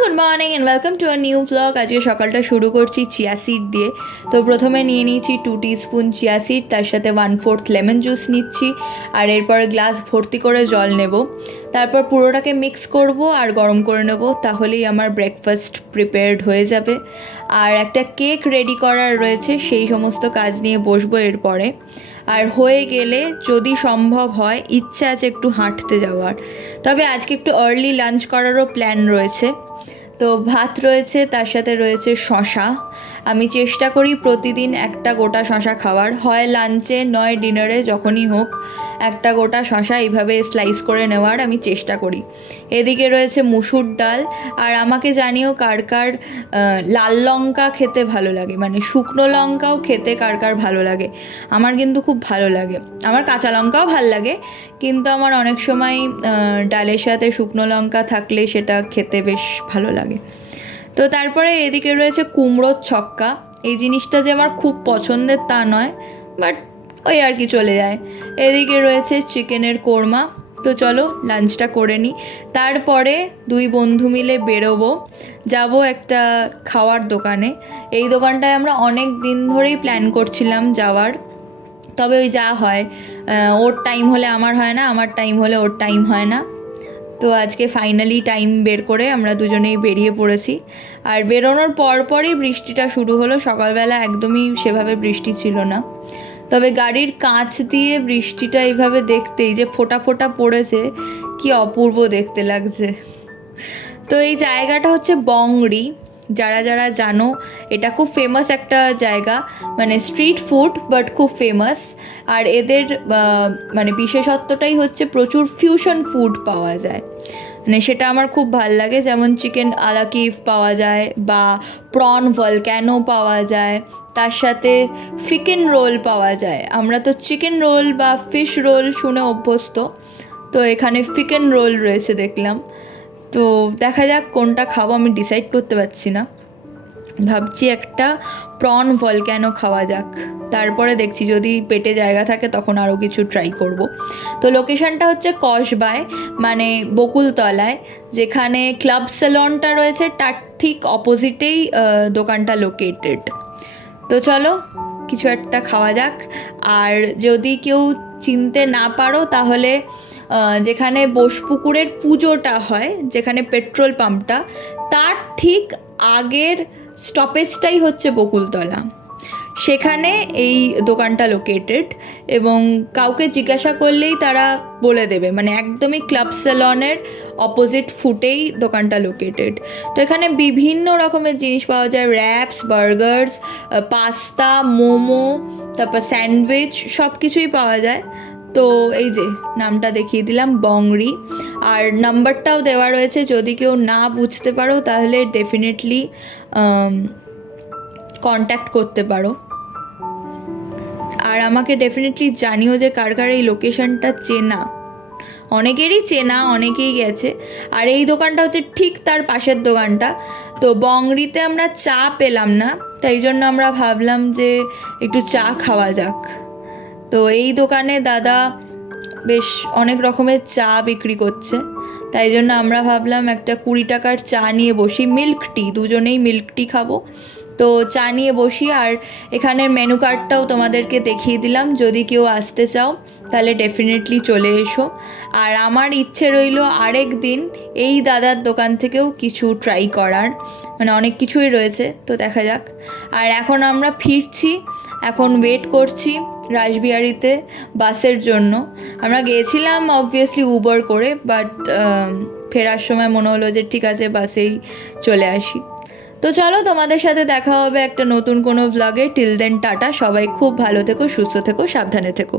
Good morning and welcome to a new blog. আজকে সকালটা শুরু করছি চিয়া সিড দিয়ে। তো প্রথমে নিয়ে নিয়েছি 2 টিস্পুন চিয়া সিড, তার সাথে 1/4 লেমন জুস নিচ্ছি, আর এরপর গ্লাস ভর্তি করে জল নেব। তারপর পুরোটাকে মিক্স করব আর গরম করে নেব, তাহলেই আমার ব্রেকফাস্ট প্রিপেয়ার্ড হয়ে যাবে। আর একটা কেক রেডি করার রয়েছে, সেই সমস্ত কাজ নিয়ে বসবো এরপরে। আর হয়ে গেলে যদি সম্ভব হয় ইচ্ছে আছে একটু হাঁটতে যাওয়ার, তবে আজকে একটু আর্লি লাঞ্চ করারও প্ল্যান রয়েছে। তো ভাত রয়েছে, তার সাথে রয়েছে শশা। আমি চেষ্টা করি প্রতিদিন একটা গোটা শশা খাওয়ার, হয় লাঞ্চে নয় ডিনারে, যখনই হোক একটা গোটা শশা এইভাবে স্লাইস করে নেওয়ার আমি চেষ্টা করি। এদিকে রয়েছে মুসুর ডাল। আর আমাকে জানিও কার কার লাল লঙ্কা খেতে ভালো লাগে, মানে শুকনো লঙ্কাও খেতে কার কার ভালো লাগে। আমার কিন্তু খুব ভালো লাগে, আমার কাঁচা লঙ্কাও ভালো লাগে, কিন্তু আমার অনেক সময় ডালের সাথে শুকনো লঙ্কা থাকলে সেটা খেতে বেশ ভালো লাগে। তো তারপরে এদিকে রয়েছে কুমড়োর ছক্কা। এই জিনিসটা যে আমার খুব পছন্দের তা নয়, বাট ওই আর কি চলে যায়। এদিকে রয়েছে চিকেনের কোরমা। তো চলো লাঞ্চটা করে নিই, তারপরে দুই বন্ধু মিলে বেরোবো, যাব একটা খাওয়ার দোকানে। এই দোকানটায় আমরা অনেক দিন ধরেই প্ল্যান করছিলাম যাওয়ার, তবে ওই যা হয়, ওর টাইম হলে আমার হয় না, আমার টাইম হলে ওর টাইম হয় না। তো আজকে ফাইনালি টাইম বের করে আমরা দুজনেই বেরিয়ে পড়েছি। আর বেরোনোর পরপরই বৃষ্টিটা শুরু হলো। সকালবেলা একদমই সেভাবে বৃষ্টি ছিল না, তবে গাড়ির কাঁচ দিয়ে বৃষ্টিটা এইভাবে দেখতেই যে ফোঁটা ফোঁটা পড়েছে, কি অপূর্ব দেখতে লাগছে। তো এই জায়গাটা হচ্ছে বংরি। যারা যারা জানো, এটা খুব ফেমাস একটা জায়গা, মানে স্ট্রিট ফুড বাট খুব ফেমাস। আর এদের মানে বিশেষত্বটাই হচ্ছে প্রচুর ফিউশন ফুড পাওয়া যায়, মানে সেটা আমার খুব ভাল লাগে। যেমন চিকেন আলাকিফ পাওয়া যায়, বা প্রন ভলক্যানো পাওয়া যায়, তার সাথে ফিকেন রোল পাওয়া যায়। আমরা তো চিকেন রোল বা ফিশ রোল শুনে অভ্যস্ত, তো এখানে ফিকেন রোল রয়েছে দেখলাম। তো দেখা যাক কোনটা খাবো, আমি ডিসাইড করতে পারছি না। ভাবছি একটা প্রন ভলক্যানো খাওয়া যাক, তারপরে দেখছি যদি পেটে জায়গা থাকে তখন আরও কিছু ট্রাই করব। তো লোকেশনটা হচ্ছে কসবায়, মানে বকুলতলায়, যেখানে ক্লাব সেলনটা রয়েছে তার ঠিক অপোজিটেই দোকানটা লোকেটেড। তো চলো কিছু একটা খাওয়া যাক। আর যদি কেউ চিনতে না পারো তাহলে যেখানে বোসপুকুরের পুজোটা হয়, যেখানে পেট্রোল পাম্পটা, তার ঠিক আগের স্টপেজটাই হচ্ছে বকুলতলা, সেখানে এই দোকানটা লোকেটেড। এবং কাউকে জিজ্ঞাসা করলেই তারা বলে দেবে, মানে একদমই ক্লাব সেলনের অপোজিট ফুটেই দোকানটা লোকেটেড। তো এখানে বিভিন্ন রকমের জিনিস পাওয়া যায়, র্যাপস, বার্গার্স, পাস্তা, মোমো, তারপর স্যান্ডউইচ, সব কিছুই পাওয়া যায়। তো এই যে নামটা দেখিয়ে দিলাম, বংরি, আর নাম্বারটাও দেওয়া রয়েছে, যদি কেউ না বুঝতে পারো তাহলে ডেফিনেটলি কন্ট্যাক্ট করতে পারো। আর আমাকে ডেফিনেটলি জানিও যে কার কার এই লোকেশনটা চেনা। অনেকেরই চেনা, অনেকেই গেছে। আর এই দোকানটা হচ্ছে ঠিক তার পাশের দোকানটা। তো বংরিতে আমরা চা পেলাম না, তাই জন্য আমরা ভাবলাম যে একটু চা খাওয়া যাক। তো এই দোকানে দাদা বেশ অনেক রকমের চা বিক্রি করছে, তাই জন্য আমরা ভাবলাম একটা 20 টাকার চা নিয়ে বসি, মিল্ক টি, দুজনেই মিল্ক টি খাবো। তো চা নিয়ে বসি, আর এখানের মেনু কার্ডটাও তোমাদেরকে দেখিয়ে দিলাম, যদি কেউ আসতে চাও তাহলে ডেফিনেটলি চলে এসো। আর আমার ইচ্ছে রইল আরেক দিন এই দাদার দোকান থেকেও কিছু ট্রাই করার, মানে অনেক কিছুই রয়েছে, তো দেখা যাক। আর এখন আমরা ফিরছি, এখন ওয়েট করছি রাসবিহারীতে বাসের জন্য। আমরা গিয়েছিলাম অবভিয়াসলি উবার করে, বাট ফেরার সময় মনে হলো যে ঠিক আছে বাসেই চলে আসি। তো চলো তোমাদের সাথে দেখা হবে একটা নতুন কোনো ব্লগে। টিল দেন টাটা, সবাই খুব ভালো থেকো, সুস্থ থেকো, সাবধানে থেকো।